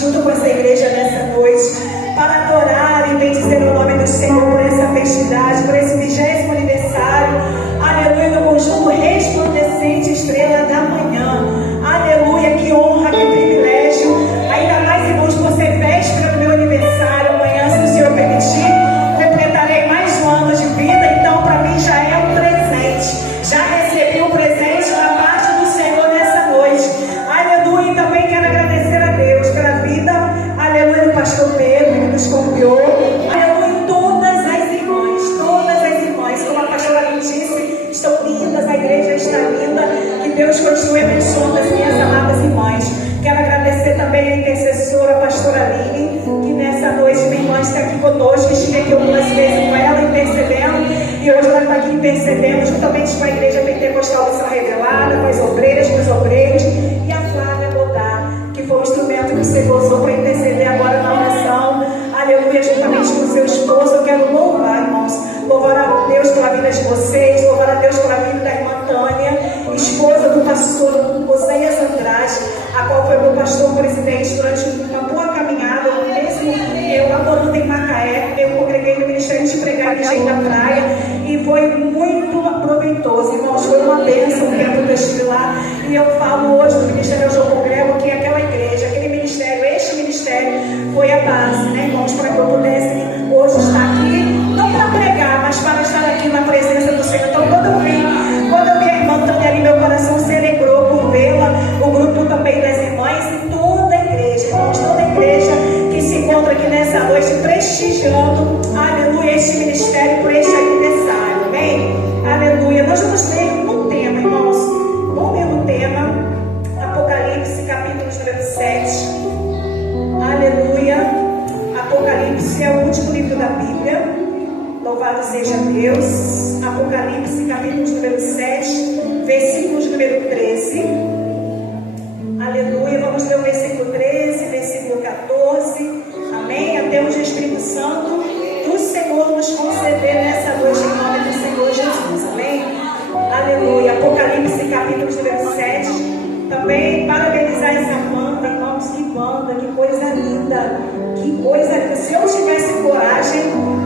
junto com essa igreja nessa noite, para adorar e bendizer o nome do Senhor por essa festividade, por esse 20º aniversário. Aleluia, no conjunto resplandecente, estrela da manhã. Aleluia, que honra, que privilégio. Ainda mais, irmãos, por ser véspera do meu aniversário. Amanhã, se o Senhor permitir, completarei mais um ano de vida. Então, para mim, já é um presente. Já recebi um presente da parte do Senhor nessa noite. Aleluia, e também quero agradecer a Deus pela vida. Aleluia, do pastor Pedro, que nos confiou. Aleluia, todas as irmãs, como a pastora disse, estão lindas, a igreja está linda. Que Deus continue abençoando as minhas amadas irmãs. Quero agradecer também a intercessora, a pastora Aline, que nessa noite, minha irmã, está aqui conosco. Estive aqui algumas vezes com ela intercedendo, e hoje ela está aqui intercedendo juntamente com a igreja Pentecostal Missão Revelada, com as obreiras, com os obreiros, e a Flávia Godá, que foi o instrumento que você usou para interceder agora na oração. Aleluia, juntamente com o seu esposo. Eu quero louvar, irmãos, louvar a Deus pela vida de vocês, louvar a Deus pela vida da irmã Tânia, esposa do pastor Oséias Andrade, a qual foi meu pastor presidente durante uma boa caminhada, mesmo eu morando em Macaé. Eu congreguei no Ministério de Pregar e Engenho da Praia, e foi muito proveitoso, irmãos. Foi uma bênção o tempo que eu estive lá. E eu falo hoje do ministério onde eu congrego, que aquela igreja, aquele ministério, este ministério foi a base, né, irmãos, para que eu pudesse hoje estar aqui, não para pregar, mas para estar aqui na presença do Senhor. Então, quando eu vi a irmã Tânia ali, meu coração se alegrou por vê-la, o grupo também das irmãs e toda a igreja, irmãos, toda a igreja que se encontra aqui nessa noite prestigiando, aleluia, este ministério por este aniversário, amém? Aleluia. Nós vamos ler um tema, irmãos, vamos ler um tema, Apocalipse, capítulo número 7, aleluia. Apocalipse é o último livro da Bíblia, louvado seja Deus. Apocalipse, capítulo número 7, versículos número 13, aleluia. Vamos ler o versículo 13, versículo 14, amém, até onde o Espírito Santo do Senhor nos conceder nessa noite, em nome do Senhor Jesus, amém, aleluia. Apocalipse, capítulo número 7. Também parabenizar essa banda, irmãos, que banda, que coisa linda, que coisa linda. Se eu tivesse coragem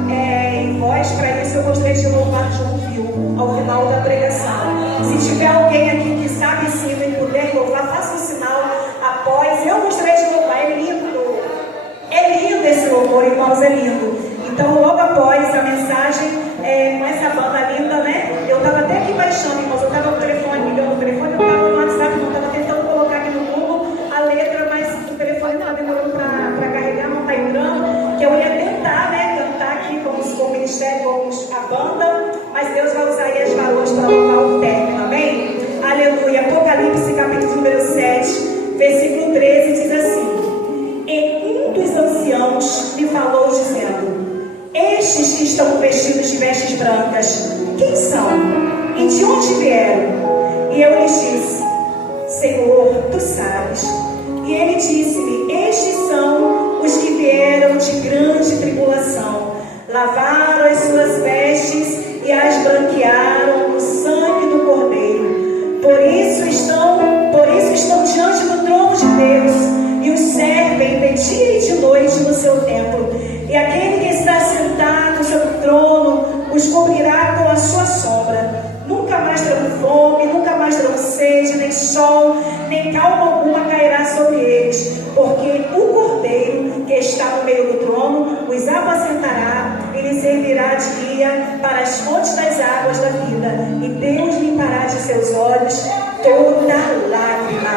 e voz para isso, eu gostaria de louvar junto, viu, ao final da pregação. Se tiver alguém aqui que sabe sim e puder louvar, faça um sinal após. Eu gostaria de louvar, é lindo esse louvor, irmãos, é lindo. Então, logo após a mensagem, com essa banda linda, né? Eu estava até aqui baixando, irmãos, eu estava no telefone, ligando o telefone, eu estava no WhatsApp, não estava tentando colocar aqui no Google a letra, mas o telefone estava demorando para carregar, não está entrando, que eu ia tentar, né, cantar aqui com o ministério, com a banda, mas Deus vai usar aí as palavras para louvar o término, amém? Aleluia. Apocalipse, capítulo número 7, versículo 13, diz assim: E um dos anciãos me falou, dizendo: Estes que estão vestidos de vestes brancas, quem são? E de onde vieram? E eu lhes disse: Senhor, tu sabes. E ele disse-me: Estes são os que vieram de grande tribulação, lavaram as suas vestes e as branquearam no sangue do Cordeiro. Por isso estão diante do trono de Deus, e os servem de dia e de noite no seu templo. E aquele que está sentado sobre o trono os cobrirá com a sua sombra. Nunca mais terão fome, nunca mais terão sede, nem sol, nem calma alguma cairá sobre eles, porque o Cordeiro que está no meio do trono os apacentará e lhes servirá de guia para as fontes das águas da vida, e Deus limpará de seus olhos toda lágrima.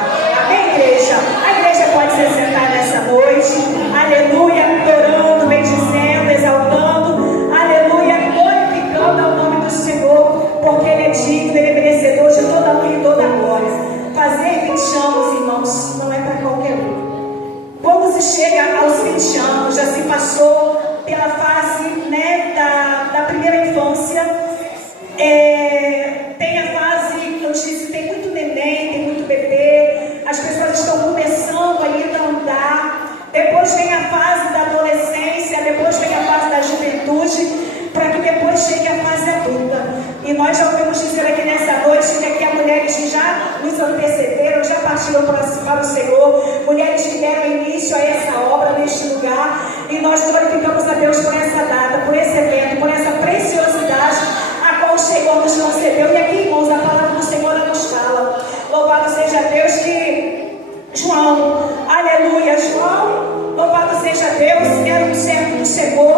Amém, igreja? A igreja pode se sentar nessa noite, aleluia, adorando, bendizendo, exaltando, aleluia, glorificando ao nome do Senhor, porque Ele é digno, Ele é merecedor de toda honra e toda glória. Fazer 20 anos, irmãos, não é para qualquer um. Quando se chega aos 20 anos, já se passou pela fase, né, da primeira infância, nos antecederam, já partiram para o Senhor, mulheres que deram início a essa obra neste lugar, e nós glorificamos a Deus por essa data, por esse evento, por essa preciosidade a qual o Senhor nos concedeu. E aqui, irmãos, a palavra do Senhor nos fala. Louvado seja Deus que João, aleluia, João, louvado seja Deus, era um servo do Senhor,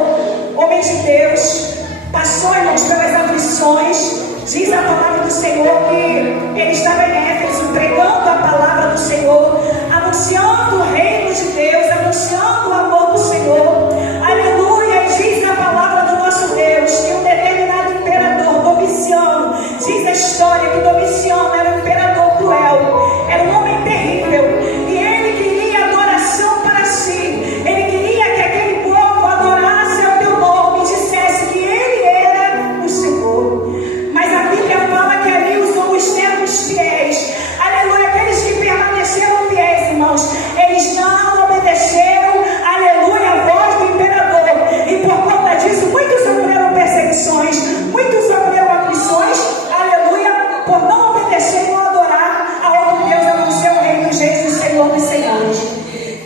homem de Deus, passou, irmãos, pelas aflições. Diz a palavra do Senhor que ele estava em Éfeso, pregando a palavra do Senhor, anunciando o reino de Deus, anunciando o amor do Senhor, aleluia. E diz a palavra do nosso Deus que um determinado imperador, Domiciano, diz a história que Domiciano era um imperador cruel, era um homem terrível, e ele queria adoração para si, ele queria que aquele povo adorasse ao teu nome e dissesse que ele era o Senhor. Mas a Bíblia fala que ali usou os servos fiéis, aleluia, aqueles que permaneceram fiéis, irmãos, eles não obedeceram, aleluia, a voz do imperador, e por conta disso muitos sofreram perseguições, muitos sofreram aflições, aleluia, por não obedecer ou adorar a outro Deus, a não ser o Rei dos Reis, o Senhor dos Senhores.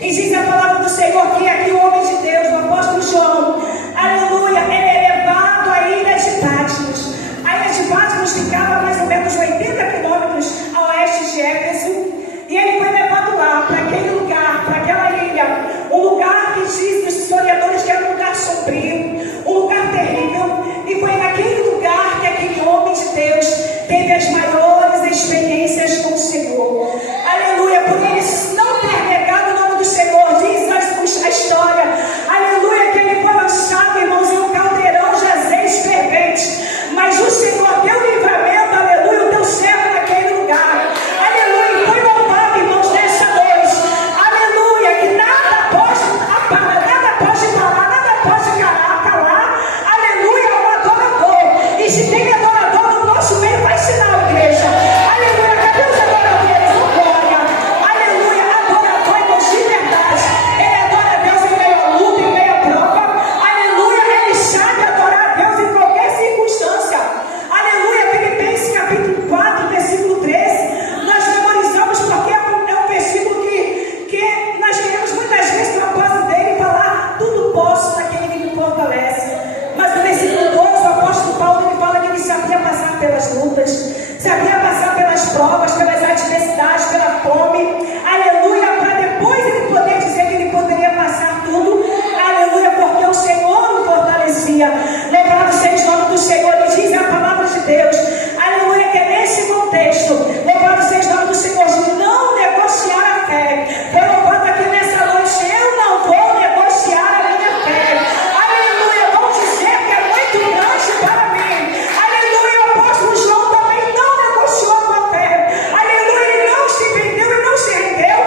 E diz a palavra do Senhor que aqui o homem de Deus, o apóstolo João, aleluia, ele é levado à ilha de Patmos. A ilha de Patmos ficava a mais ou menos 80 quilômetros a oeste de Éfeso, e ele foi levado lá, para aquele lugar, para aquela ilha, um lugar que dizem os historiadores que era um lugar sombrio, um lugar terrível, e foi naquele lugar que aquele homem de Deus teve as maiores experiências com o Senhor, aleluia. Por eles não ter negado o nome do Senhor, diz a história, aleluia, que ele foi lançado, irmãos, em um caldeirão de azeite fervente, mas o Senhor deu livramento, aleluia, o teu servo naquele lugar, aleluia. E foi louvado, irmãos, nessa noite, aleluia, que nada pode parar, nada pode calar, aleluia, o adorador. E se tem adorador no nosso meio, vai sinal, igreja, aleluia. Cadê os adoradores? Glória, aleluia, adorador, irmãos, de verdade, ele adora a Deus em meio à luta, em meio à prova, aleluia, ele sabe adorar a Deus em qualquer circunstância, aleluia. Filipenses capítulo 4, versículo 13, nós memorizamos porque é um versículo que nós queremos muitas vezes no propósito dele falar, tudo posso naquele que me fortalece. Mas no versículo 12, o apóstolo Paulo ele fala que ele sabia passar pelas lutas, sabia passar pelas provas, pelas adversidades, pela fome, aleluia, para depois ele poder dizer que ele poderia passar tudo, aleluia, porque o Senhor o fortalecia. Louvado seja o nome do Senhor. E diz a palavra de Deus, aleluia, que é nesse contexto, louvado seja o nome do Senhor, de não negociar a fé. Foi louvado aqui nessa noite, eu não vou negociar a minha fé, aleluia. Vou dizer que é muito grande para mim, aleluia. O apóstolo João também não negociou a fé, aleluia. Ele não se vendeu e não se rendeu,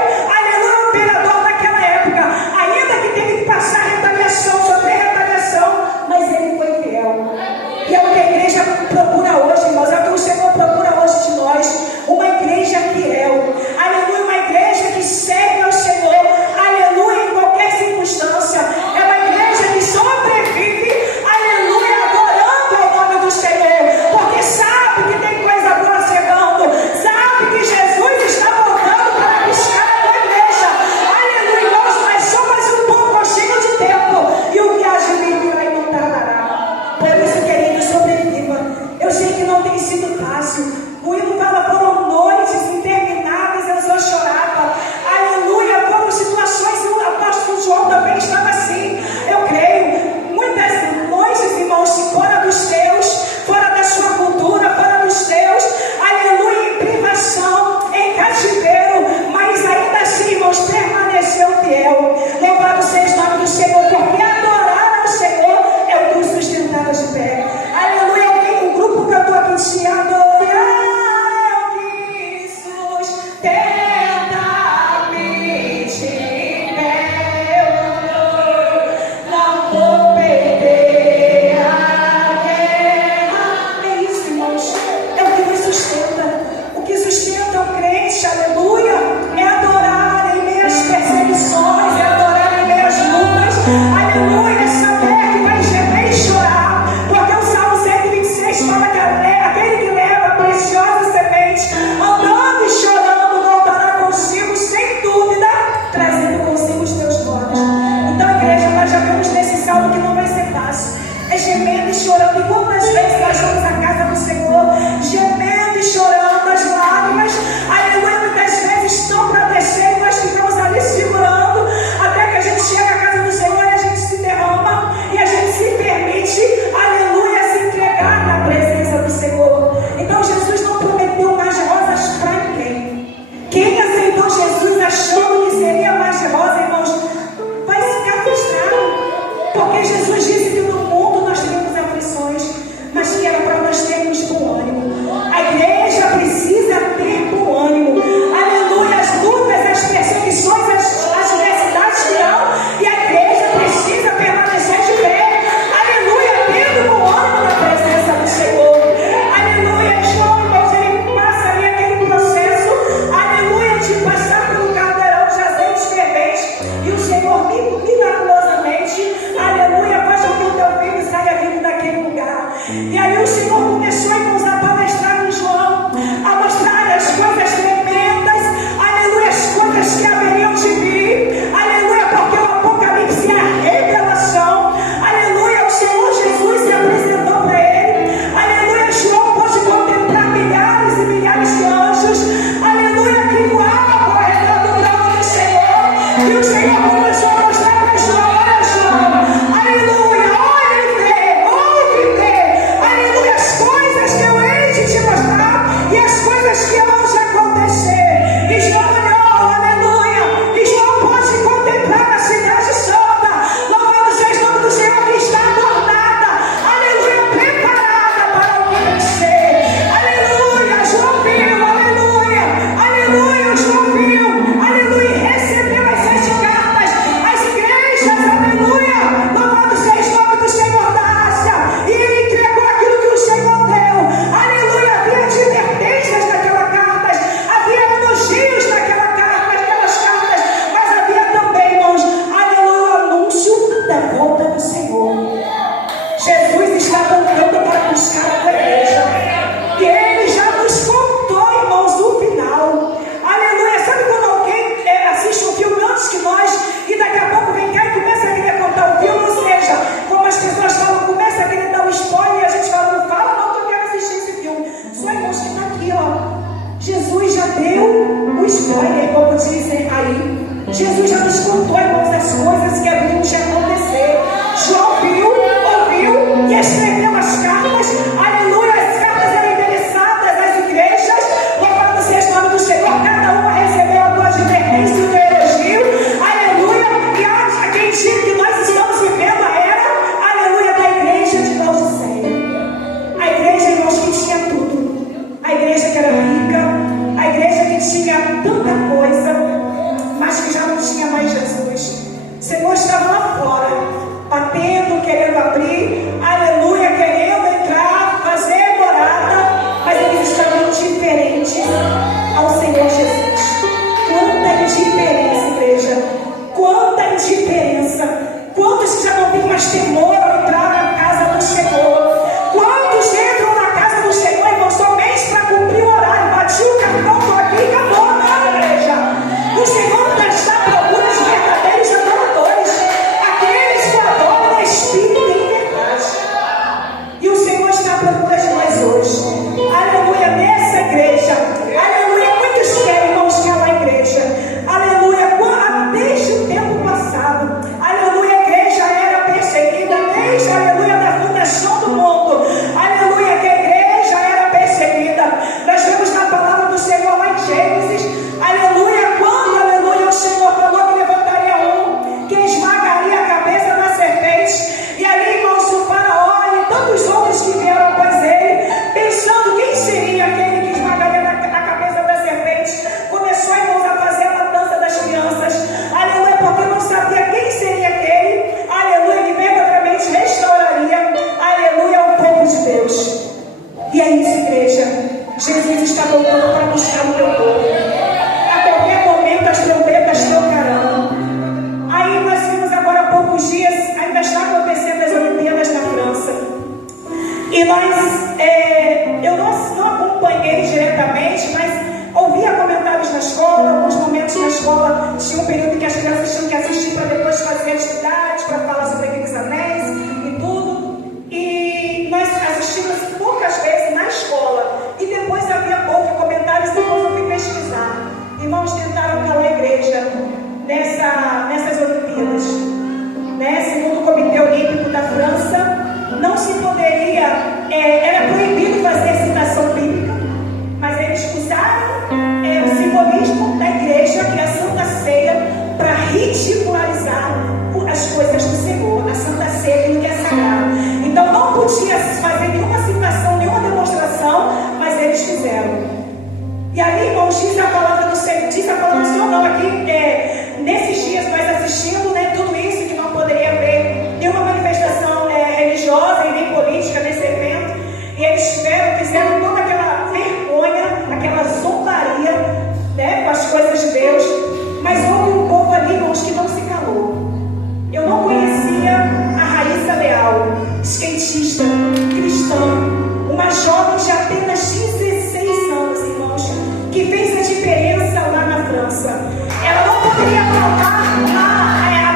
joia, como dizem aí. Jesus já nos contou, irmãos, as coisas que haviam de acontecer. João viu, ouviu e escreveu as cartas. Aleluia, as cartas eram endereçadas às igrejas. Louvado seja o nome do Senhor. Cada uma recebeu a tua advertência e o teu elogio. Aleluia. E há quem diga que nós estamos vivendo a era, aleluia, da igreja de Laodiceia. A igreja, irmãos, que tinha tudo. A igreja que era rica. A igreja que tinha tanta coisa, mas que já não tinha mais Jesus. O Senhor estava lá fora, batendo, querendo abrir, aleluia, querendo entrar, fazer morada, mas eles estavam indiferentes ao Senhor Jesus. Quanta indiferença, igreja! Quanta indiferença! Quantos que já não têm mais temor ao entrar na casa do Senhor? Quantos entram na casa do Senhor, irmão, somente para cumprir o horário? Bati o cartão, estou aqui e acabou, não, igreja! O Senhor está à procura de verdadeiros adoradores, aqueles que adoram na espírito e em verdade. E o Senhor está à procura de nós hoje. Aleluia, nessa igreja. Aleluia, muitos querem, irmãos, calar a igreja. Aleluia, desde o tempo passado. Aleluia, a igreja era perseguida desde, aleluia, da fundação do mundo. Aleluia, que a igreja era perseguida. Nós vemos na palavra do Senhor lá em Gênesis. Aleluia, quando, aleluia, o Senhor falou que levantaria um que esmagaria a cabeça da serpente. E ali, irmãos, o faraó e tantos outros que vieram após ele, pensando quem seria aquele que esmagaria a cabeça da serpente, começou, irmãos, a fazer a matança das crianças. Aleluia, porque não sabia quem seria aquele, aleluia, que verdadeiramente restauraria, aleluia, o povo de Deus. E é isso, igreja. Jesus está voltando para buscar o teu povo. A qualquer momento as trombetas tocarão. Aí nós vimos agora há poucos dias, ainda está acontecendo as Olimpíadas na França. E eu não acompanhei diretamente, mas ouvia comentários na escola. Alguns momentos na escola tinha um período em que as crianças tinham que assistir para depois fazer atividades, para falar sobre aqueles anéis e tudo. E nós assistimos poucas vezes na escola. E depois havia poucos comentários, depois eu fui pesquisar. Irmãos, tentaram calar a igreja nessas Olimpíadas. Segundo o Comitê Olímpico da França, não se poderia, era proibido fazer citação bíblica, mas eles usaram o simbolismo da igreja, que é a Santa Ceia, para ridicularizar as coisas do Senhor, a Santa Ceia, aquilo que é sagrado. Então não podia fazer nenhuma citação, nenhuma demonstração, mas eles fizeram. E ali, irmãos, diz a palavra do Senhor, não, aqui, nesses dias nós assistindo, né, tudo isso, que não poderia haver nenhuma manifestação religiosa e nem política nesse evento, e eles fizeram toda aquela vergonha, aquela zombaria, né, com as coisas de Deus, mas houve um povo ali, irmãos, que não se calou. Eu não conhecia a Raíssa Leal, skatista, cristã, uma jovem de apenas 16 anos, irmãos, que fez a diferença lá na França. Ela não poderia falar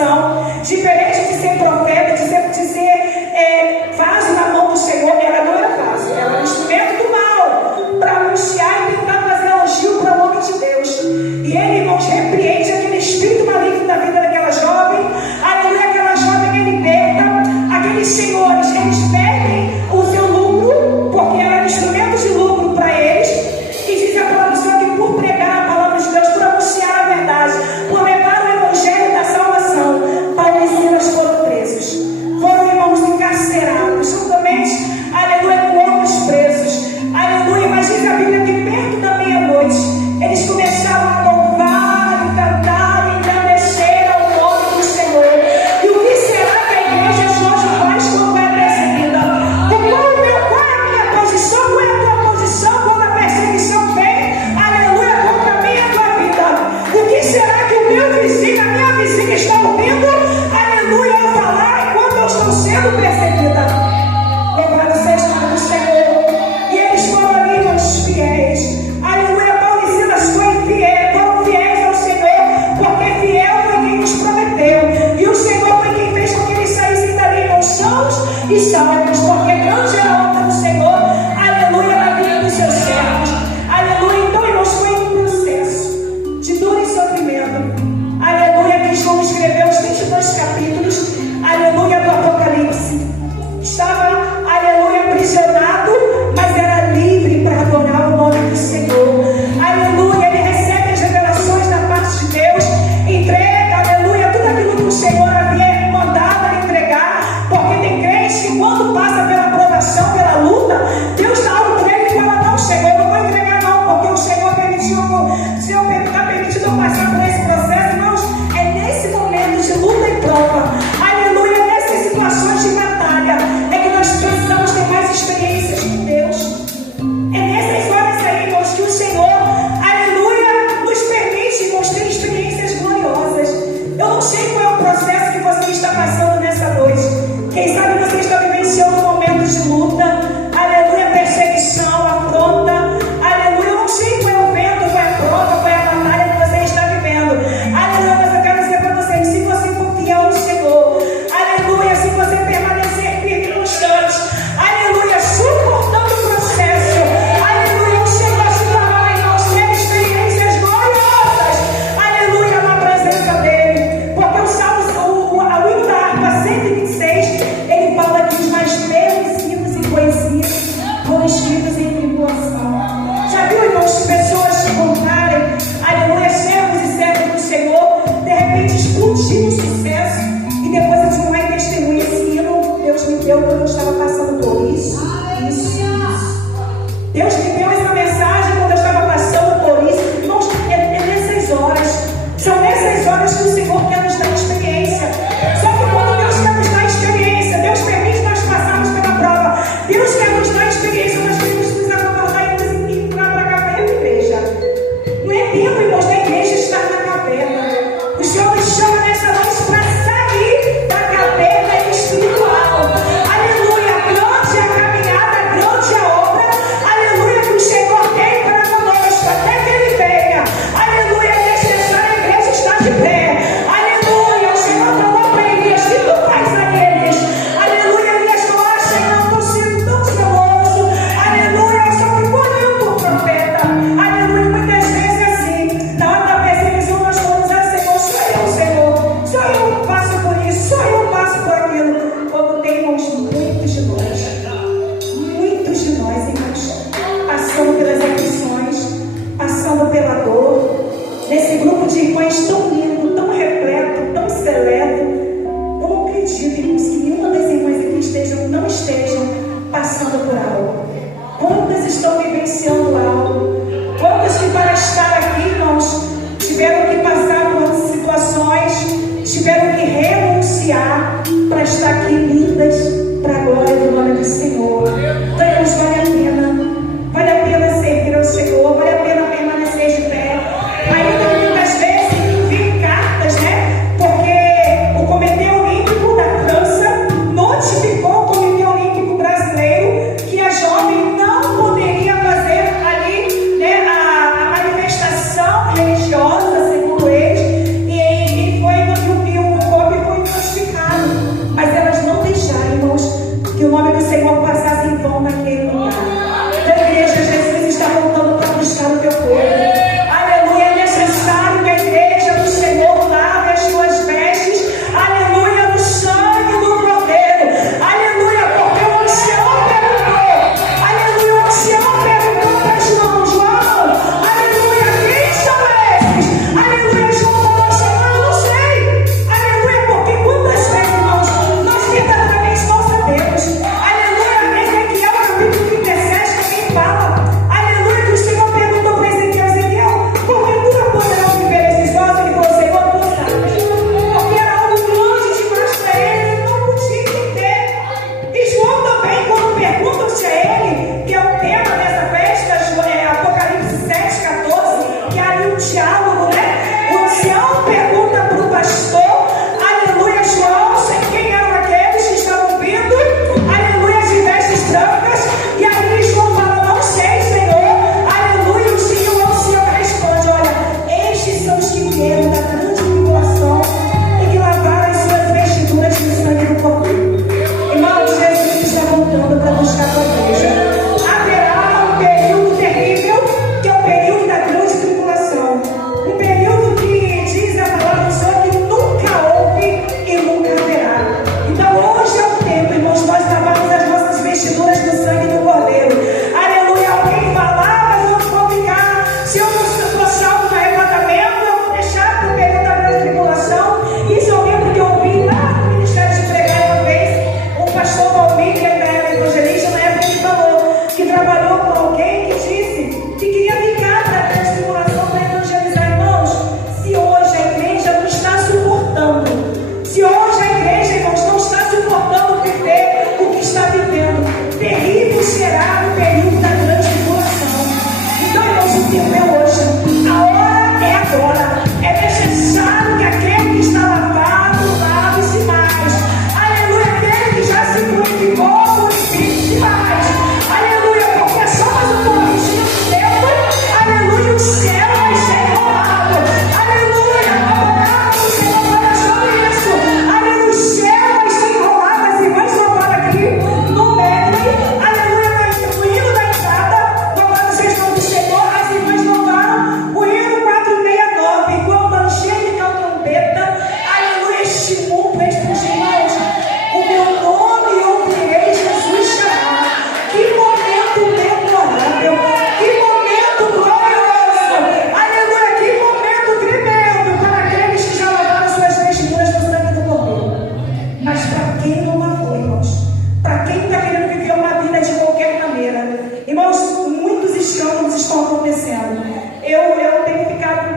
intercessão, diferente de ser profeta, de ser vaso na mão do Senhor. Ela não era vaso, ela era um instrumento do mal para anunciar e tentar fazer elogio para o nome de Deus. E ele, irmãos, repreende aquele espírito maligno da vida daquela jovem. Aleluia, aquela jovem é liberta. Aqueles senhores, eles perdem o seu lucro, porque era instrumento de lucro para eles. E diz a palavra do Senhor que por pregar a palavra de Deus, por anunciar a verdade, por levar o evangelho da salvação, Paulo e Silas foram presos. Foram, irmãos, encarcerados, juntamente, aleluia, com outros presos. Aleluia, mas diz a Bíblia que perto da meia-noite, eles começaram a louvar e cantar e engrandecer ao nome do Senhor. E o que será que a igreja hoje faz quando é perseguida? Qual é a minha posição? Qual é a tua posição quando a perseguição vem? Aleluia, contra a minha tua vida. O que será que o meu vizinho, a minha vizinha está ouvindo? Aleluia, eu falar enquanto eu estou sendo perseguida. Louvado seja o nome do Senhor. E eles foram ali, irmãos, fiéis. Aleluia, Paulo e Silas foram fiéis ao Senhor, porque fiel foi quem nos prometeu. E o Senhor foi quem fez com que eles saíssem dali, irmãos, sãos e salvos, porque grande é a obra do Senhor, aleluia, na vida dos seus servos. Aleluia, então, irmãos, foi um processo de dor e sofrimento. Aleluia, que João escreveu os 22 capítulos, aleluia, do Apocalipse. Estava, aleluia, aprisionado, mas era livre para adorar o nome do Senhor. Aleluia, ele recebe as revelações da parte de Deus, entrega, aleluia, tudo aquilo que o Senhor havia mandado ele entregar, porque tem crente que quando passa pela provação, pela luta, Deus dá algo para ele e fala: não, Senhor, eu não vou entregar não, porque o Senhor permitiu, o Senhor está permitindo eu passar por esse processo. Irmãos, é nesse momento de luta e prova, aleluia, nessas situações de batalha, é que nós precisamos ter mais experiências com Deus. É nessas horas aí, irmãos, que o Senhor, aleluia, nos permite, irmãos, ter experiências gloriosas. Eu não sei qual é o processo que você está passando nessa noite. Quem sabe você está vivenciando um momento de luta, aleluia, perseguição, afronta, aleluia. Eu não sei qual é o vento, qual é a prova, qual é a batalha que você está vivendo. Aleluia, mas eu quero dizer para vocês: se você for fiel ao Senhor, aleluia, se você permanecer firme e constante, aleluia, suportando o processo, aleluia, o Senhor se dará em nós ter experiências gloriosas, aleluia, na presença dele. Porque o Salmo, o hino da harpa 126, ele fala que os mais belos hinos e poesias foram escritos em tribulação. Já viu, irmãos, pessoas se encontrarem, aleluia, servos e servas do Senhor, de repente explodir um sucesso, e depois eles vão lá e testemunham: esse hino Deus me deu quando eu estava passando por isso. Deus me deu essa mensagem quando eu estava passando por isso. Irmãos, é nessas horas, são nessas horas que o Senhor quer nos dar experiência. Só que quando Deus quer nos dar experiência, Deus permite nós passarmos pela prova, Deus quer nos dar experiência, nós temos que nos acordar e entrar para a caverna, igreja. Não é tempo, irmãos, da igreja estar na caverna. O Senhor nos chama nessa noite para sair da caverna espiritual. Aleluia, grande é a caminhada, grande é a obra. Aleluia, que o Senhor trabalhou com alguém que disse que queria ficar para ter estimulação para evangelizar. Irmãos, se hoje a igreja não está suportando, se hoje a igreja, irmãos, não está suportando viver o que está vivendo, terrível será o período da grande tribulação. Então, irmãos, o tempo é hoje, a hora é agora, é necessário que aquele que está lavado, lave-se mais. Aleluia, aquele que já se purificou, purifique-se mais. Aleluia, porque é só mais um pouquinho de tempo, aleluia, o céu vai ser enrolado. Aleluia, obrigado, Senhor, para sobre isso. Aleluia, o céu vai ser enrolado. As irmãs louvaram aqui no medley, aleluia, no hino da entrada, louvando vocês nomes do Senhor. As irmãs louvaram o hino 469, quando a angélica trombeta, aleluia, este mundo, estes irmãos, o meu nome ouvirei Jesus chamar. Que momento memorável, que momento glorioso, aleluia, que momento tremendo para aqueles que já lavaram suas vestiduras no sangue do Cordeiro. Mas para quem não lavou, irmãos, para quem está querendo viver uma vida de qualquer maneira, irmãos, muitos escândalos estão acontecendo. Eu tenho ficado,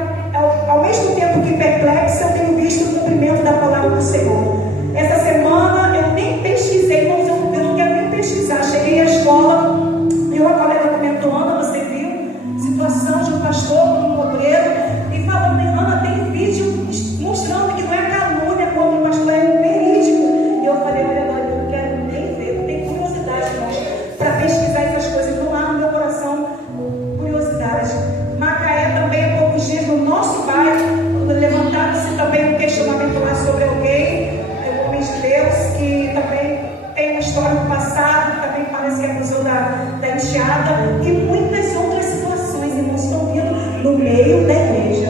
ao mesmo tempo que perplexa, eu tenho visto o cumprimento da palavra do Senhor. Essa semana eu nem pesquisei, irmãos, eu não quero nem pesquisar. Cheguei à escola e uma colega comentou: Ana, você viu situação de um pastor com um obreiro? E falando: Ana, tem vídeo mostrando que não é calúnia contra o pastor, é verídico. E eu falei: olha, eu não quero nem ver, não tenho curiosidade, irmãos, para pesquisar essas coisas. Não há no meu coração curiosidade. Macaé também, há poucos dias, no nosso bairro, levantaram-se também um questionamento lá sobre alguém, um homem de Deus, que também tem uma história do passado, também parece que acusou da enteada, e muitas outras situações, irmãos, estão vindo no meio da igreja,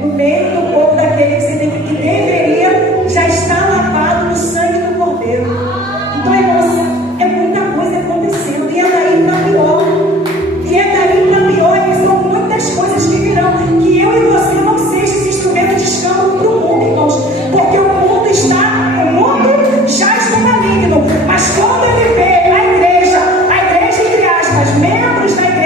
no meio do povo daquele que deveria já estar lavado no sangue do Cordeiro. Então, irmãos, é muita coisa acontecendo, e é daí para pior. E é daí para pior, e são muitas coisas que virão, que eu e você não sejam esse instrumento de escândalo para o mundo, irmãos, porque o mundo já está maligno, mas quando ele vê a igreja entre aspas, membros da igreja,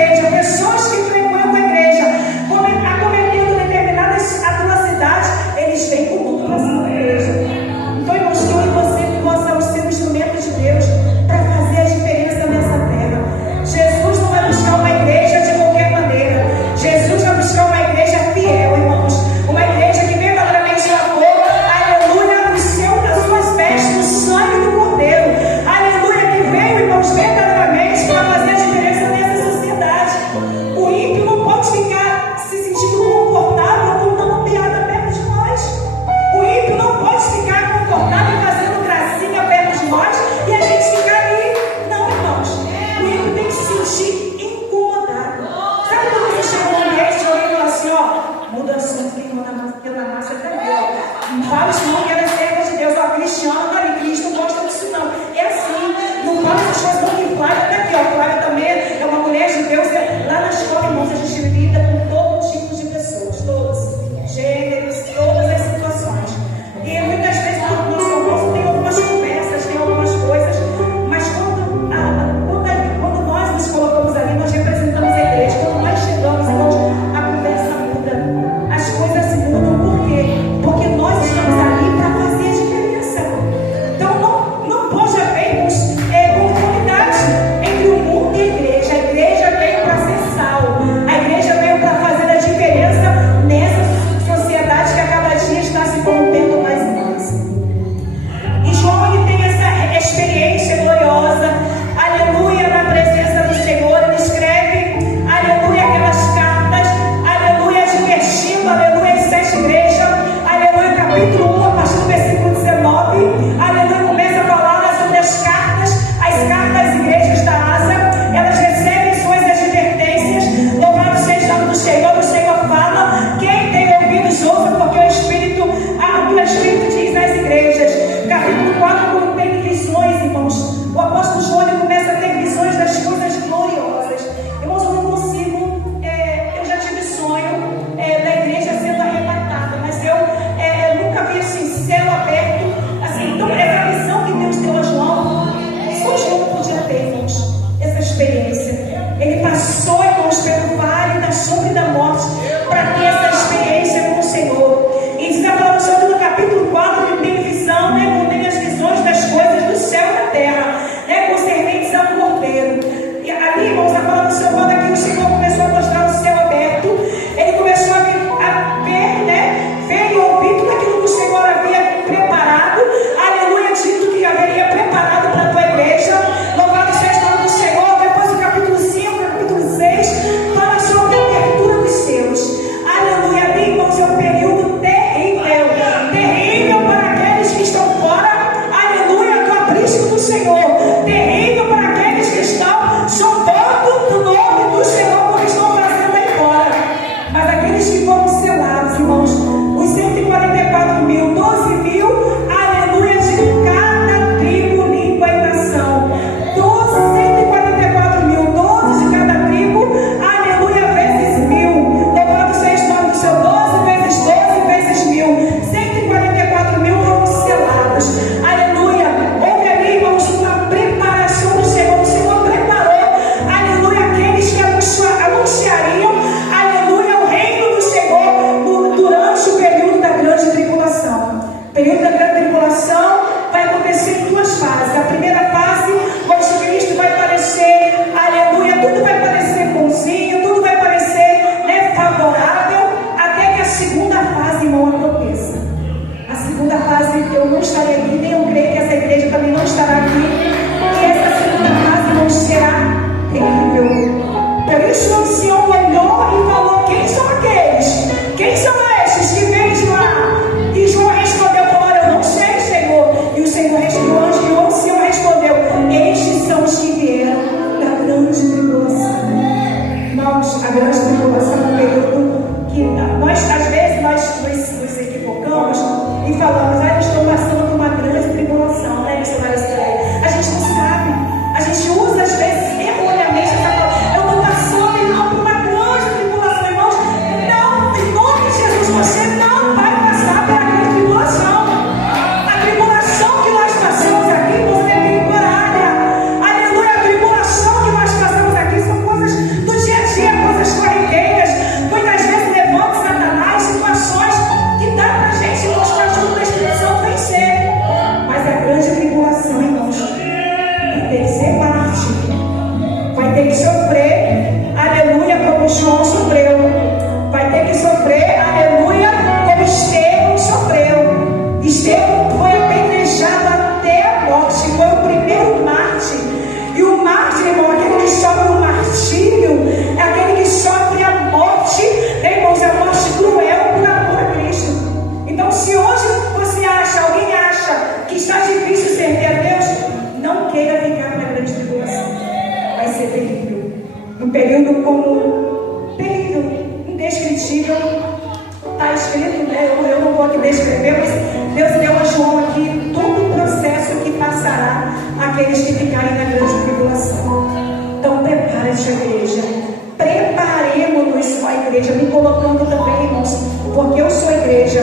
Senhor começou a mostrar o céu aberto. Ele começou a ver, né? Ver e ouvir tudo aquilo que o Senhor havia preparado. Aleluia, dito que haveria preparado para a tua igreja. Louvado seja o nome do Senhor. Depois do capítulo 5, capítulo 6, fala sobre a abertura dos céus. Aleluia, ali, irmãos, é um período terrível. Terrível para aqueles que estão fora. Aleluia, do aprisco do Senhor. Terrível para aqueles que estão zombando do nome do Senhor, porque estão fazendo aí fora. Mas aqueles que foram selados, irmãos, os 144 mil, 12 mil, aleluia, de cada tribo, língua e nação. 144 mil, 12 de cada tribo, aleluia, vezes 1000. Louvado seja o nome do Senhor, 12 vezes 1000. 144 mil foram selados. Aleluia. Houve ali, irmãos, uma preparação do Senhor. O Senhor preparou, aleluia, aqueles que anunciariam, aleluia, o reino do Senhor durante o período da grande tribulação. O período da grande tribulação vai acontecer em duas fases. A primeira fase, o anticristo vai parecer, aleluia, tudo vai parecer bonzinho, tudo vai parecer, né, favorável, até que a segunda fase, irmão, aconteça. A segunda fase, eu não estarei aqui, nem eu creio que essa igreja também não estará aqui. E essa segunda fase não será terrível. Por isso o Senhor olhou e falou: quem são aqueles? Quem são estes que vêm de lá? E João respondeu: eu não sei, Senhor. E o Senhor respondeu, o Senhor respondeu: estes são os que vieram da grande tribulação. Irmãos, a grande tribulação é um período que nós, às vezes, nos equivocamos e falamos: eu estou passando por uma grande tribulação, né, missionária Esther? A gente não sabe. A gente usa, às vezes, erroneamente essa palavra: eu estou passando por uma grande tribulação. Irmãos, não, em nome de Jesus, você não vai passar pela grande tribulação. A tribulação que nós passamos aqui, você é temporária. Aleluia, a tribulação que nós passamos aqui são coisas do dia a dia, coisas corriqueiras. Muitas vezes levando Satanás, situações que dá pra gente, irmãos, com a ajuda da Espírito Santo vencer. Mas a grande tribulação, irmãos, vai ter que ser Marte. Vai ter que sofrer, aleluia, como João sofreu. Vai ter que sofrer, aleluia, como Estevão sofreu. Estevão foi apedrejado até a morte, foi o primeiro mártir. E o mártir, irmão, aquele que sofre o martírio, é aquele que sofre a morte, né, irmãos, a morte cruel por amor a Cristo. Então, se hoje você acha, alguém acha que está difícil servir a Deus, não queira ficar na grande tribulação. Vai ser terrível. Um período como terrível, indescritível. Está escrito, né? Eu não vou aqui descrever, mas Deus deu a João aqui todo o processo que passará aqueles que ficarem na grande tribulação. Então, prepare-se, igreja. Preparemos-nos, a igreja, me colocando também, irmãos, porque eu sou a igreja.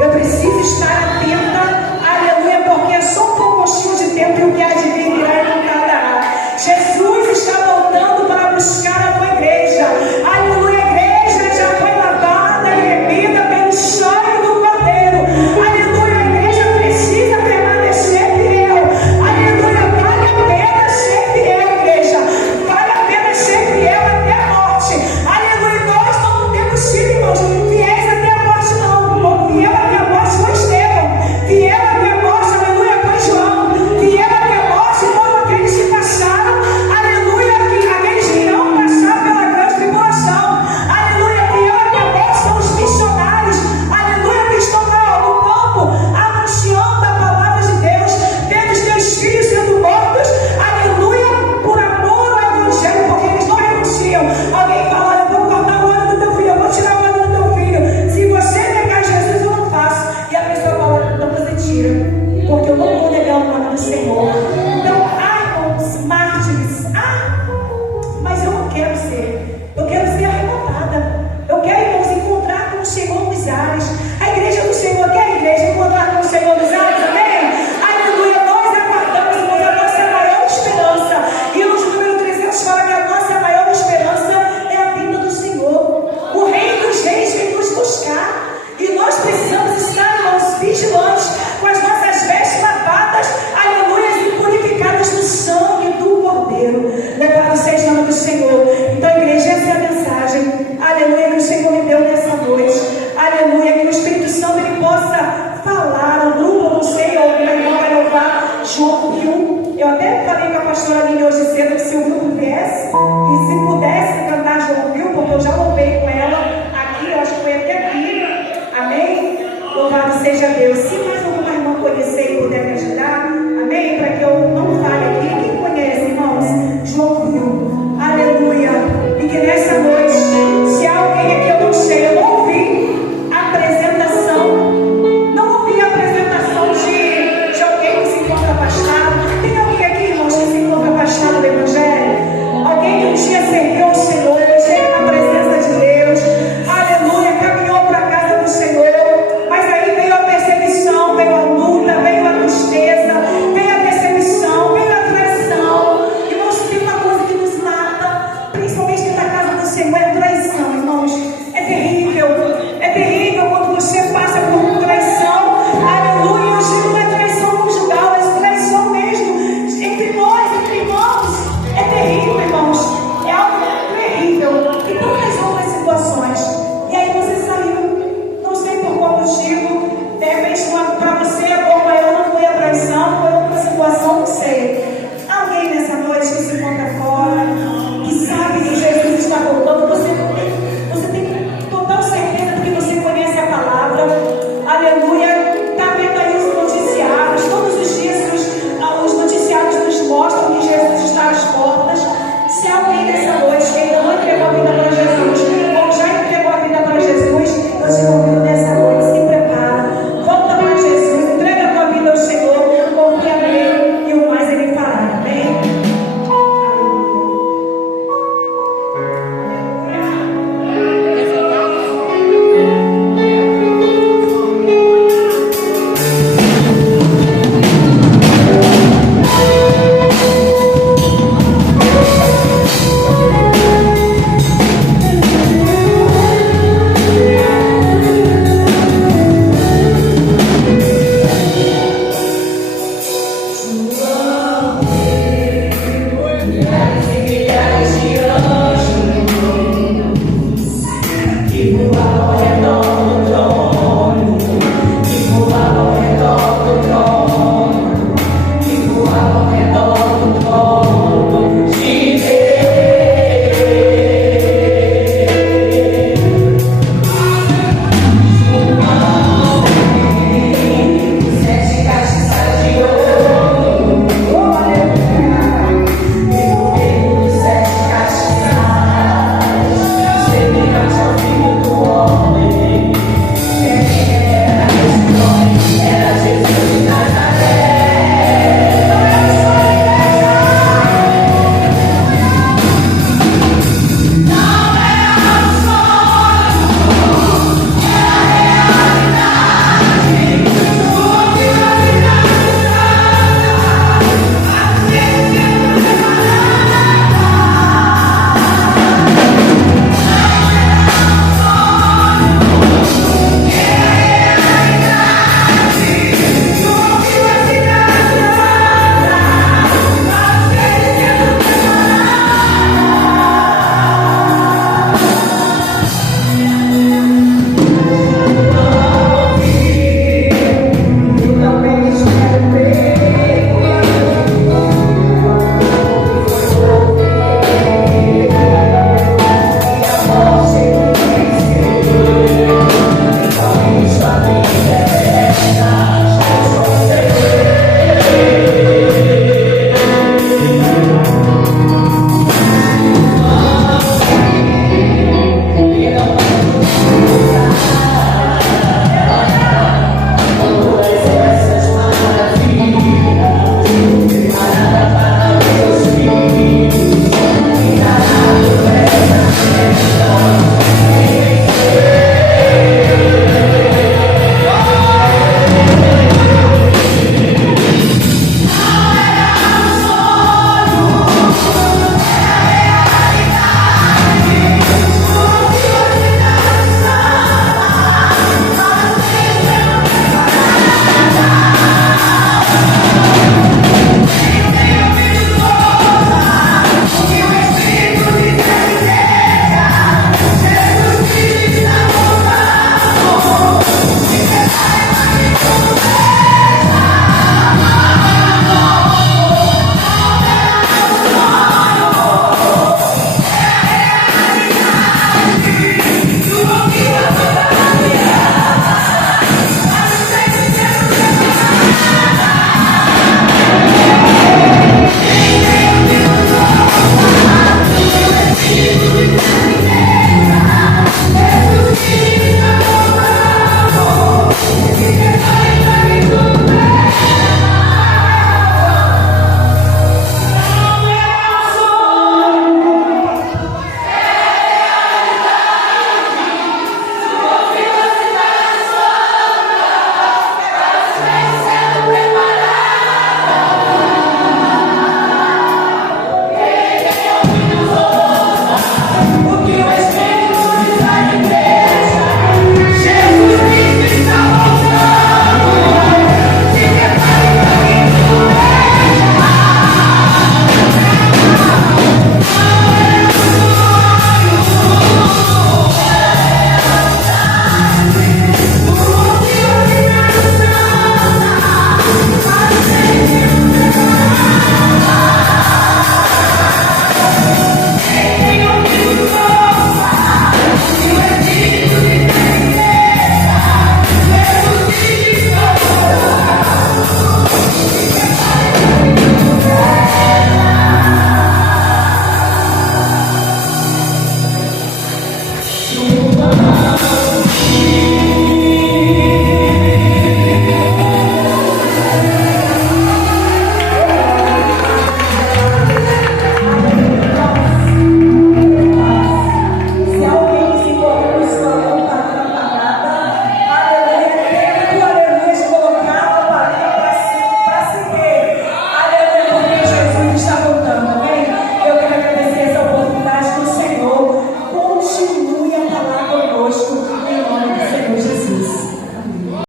Eu preciso estar atenta, aleluia, porque é só um pouquinho de tempo e o que há de vir virá e não tardará. Jesus está voltando para buscar a tua igreja. Aleluia, a igreja já foi lavada e remida pelo sangue do Cordeiro. Aleluia, a igreja precisa permanecer fiel. Aleluia, vale a pena ser fiel, igreja. Vale a pena ser fiel até a morte. Aleluia, nós não temos sido, irmãos, fiéis até a morte, não. Fiel até a morte foi Estevão. Fiel até a morte, aleluia, foi João. Fiel até a morte foram aqueles que passaram, aleluia, aqueles que irão passar pela grande tribulação. Aleluia, fiel até a morte são os missionários, aleluia, que estão no campo anunciando a palavra de Deus, vendo os teus filhos sendo mortos, aleluia, por amor ao evangelho, porque eles não renunciam. Alguém fala: olha, eu vou cortar o olho do teu filho, eu vou tirar o olho do teu filho. Se você negar Jesus, eu não faço. E a pessoa fala: então você tira, porque eu não vou negar o nome do Senhor. Então, irmãos, mártires, mas eu não quero ser. Eu quero ser arrebatada. Eu quero, irmãos, encontrar com o Senhor nos ares. A igreja do Senhor quer a igreja encontrar com o Senhor nos ares, amém? Aleluia, nós aguardamos, irmãos, a nossa maior esperança. E o número 300 fala que a nossa maior esperança é a vinda do Senhor. O Rei dos Reis vem nos buscar. E nós precisamos estar, irmãos, vigilantes, com as nossas vestes lavadas, aleluia, e purificadas no sangue do Cordeiro. Louvado seja o nome do Senhor. Então, a igreja é principalmente dentro da casa do Senhor, é